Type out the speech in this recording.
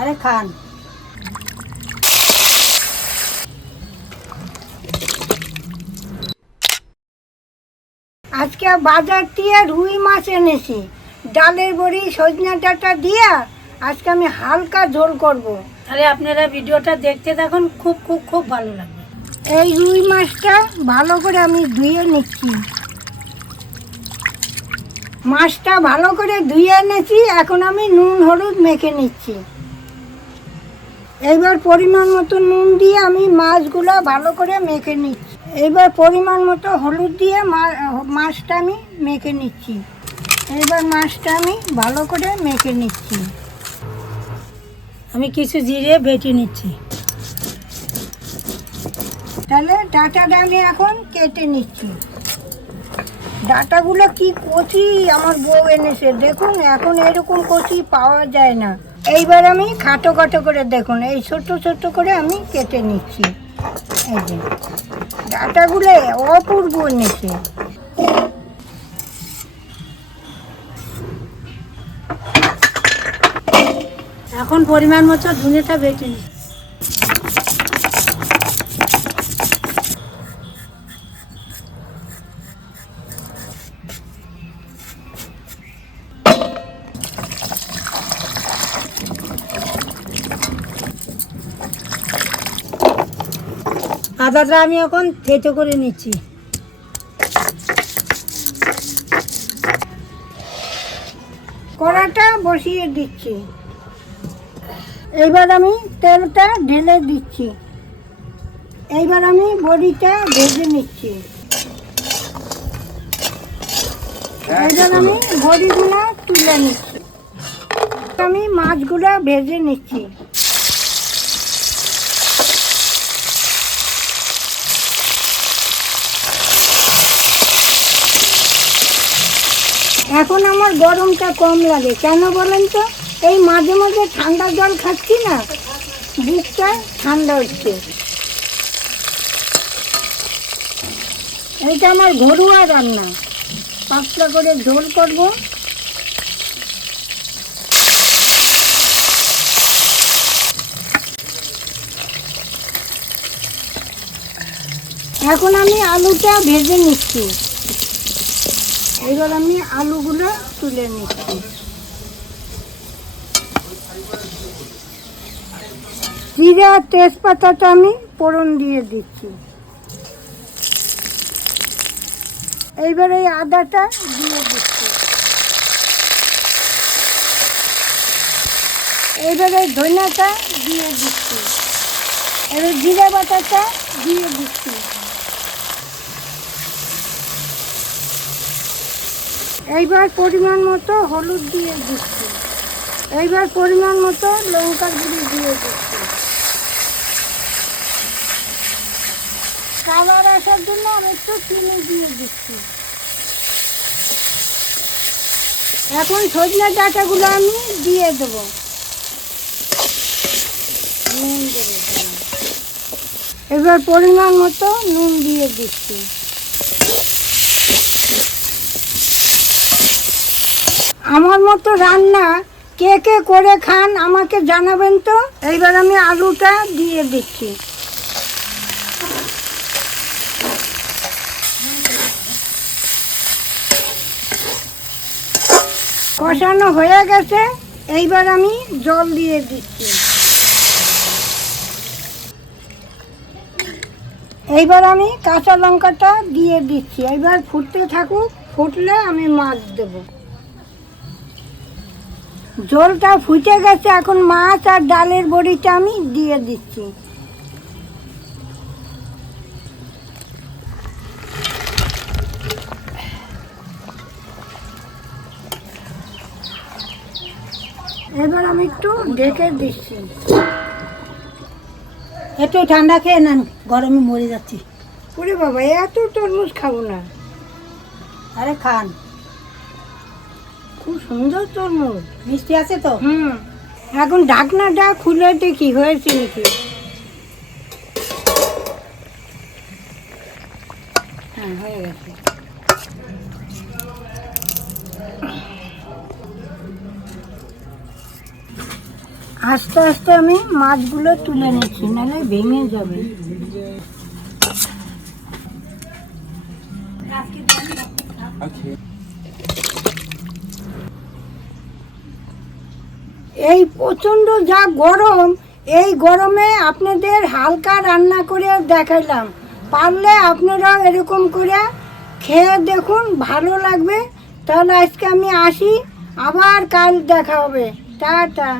আরে খান। আজকে বাজার দিয়ে রুই মাছ এনেছি। ডালের বড়ি সজনা ডাঁটা দিয়া আজকে আমি হালকা ঝোল করব। তাহলে আপনারা ভিডিওটা দেখতে থাকুন খুব খুব খুব ভালো লাগবে। এই রুই মাছটা ভালো করে আমি ধুয়ে নিচ্ছি। মাছটা ভালো করে ধুয়ে এনেছি এখন আমি নুন হলুদ মেখে নিচ্ছি। এইবার পরিমাণ মতো নুন দিয়ে আমি মাছগুলো ভালো করে মেখে নিচ্ছি। এবার পরিমাণ মতো হলুদ দিয়ে মাছটা আমি মেখে নিচ্ছি। এবার মাছটা আমি ভালো করে মেখে নিচ্ছি। আমি কিছু জিরে বেটে নিচ্ছি। তাহলে ডাটাটা আমি এখন কেটে নিচ্ছি। ডাটাগুলো কি কচি? আমার বউ এনেছে। দেখুন, এখন এরকম কচি পাওয়া যায় না। এইবার আমি খাটো খাটো করে দেখুন, এই ছোট ছোট করে আমি কেটে নিচ্ছি। এই যে, ডাটাগুলো অপূর্ব নিচ্ছে এখন পরিমাণ মতো ধুনেটা বেটে নিচ্ছি। আদাটা আমি এখন থেতো করে নিচ্ছি। কড়াটা বসিয়ে দিচ্ছি। এইবার আমি তেলটা ঢেলে দিচ্ছি। এইবার আমি বড়িটা ভেজে নিচ্ছি। এইবার আমি বড়িগুলো তুলে নিচ্ছি। আমি মাছগুলো ভেজে নিচ্ছি। এখন আমার গরমটা কম লাগে। কেন বলেন তো? এই মাঝে মাঝে ঠান্ডা জল খাচ্ছি না, বুকটা ঠান্ডা হচ্ছে। এইটা আমার ঘরোয়া রান্না। পাতলা করে ঝোল করব। এখন আমি আলুটা ভেজে নিচ্ছি। এবার আমি আলুগুলো তুলে নিচ্ছি। জিরা তেজপাতাটা আমি ফোড়ন দিয়ে দিচ্ছি। এইবার এই আদাটা দিয়ে দিচ্ছি। এইবার এই ধনিয়াটা দিয়ে দিচ্ছি। এবার জিরা বাটাটা দিয়ে দিচ্ছি। এইবার পরিমাণ মতো হলুদ দিয়ে দিচ্ছি। এইবার পরিমাণ মতো লঙ্কার গুঁড়ি দিয়ে দিচ্ছি। কালার আসার জন্য আমি একটু চিনি দিয়ে দিচ্ছি। এখন সজনে ডাটাগুলো আমি দিয়ে দেবো। নুন দেবো এবার পরিমাণ মতো নুন দিয়ে দিচ্ছি। আমার মতো রান্না কে কে করে খান আমাকে জানাবেন তো? এইবার আমি আলুটা দিয়ে দিচ্ছি। কষানো হয়ে গেছে, এইবার আমি জল দিয়ে দিচ্ছি। এইবার আমি কাঁচা লঙ্কাটা দিয়ে দিচ্ছি। এইবার ফুটতে থাকুক, ফুটলে আমি মাছ দেবো। জলটা ফুটে গেছে এখন মাছ আর ডালের বড়িটা আমি দিয়ে দিচ্ছি। এবার আমি একটু ঢেকে দিচ্ছি। একটু ঠান্ডা খেয়ে নেন গরমে মরে যাচ্ছি। ওরে বাবা এত তরমুজ খাব না। আরে খান। খুব সুন্দর তরমুজ মিষ্টি আছে তো? হুম। এখন ঢাকনাটা খুলে দেখি হয়েছে নাকি? হ্যাঁ হয়ে গেছে। আস্তে আস্তে আমি মাছগুলো তুলে নিচ্ছি নাহলে ভেঙে যাবে। এই প্রচণ্ড যা গরম, এই গরমে আপনাদের হালকা রান্না করে দেখালাম পারলে আপনারাও এরকম করে খেয়ে দেখুন, ভালো লাগবে। তাহলে আজকে আমি আসি, আবার কাল দেখা হবে। টাটা।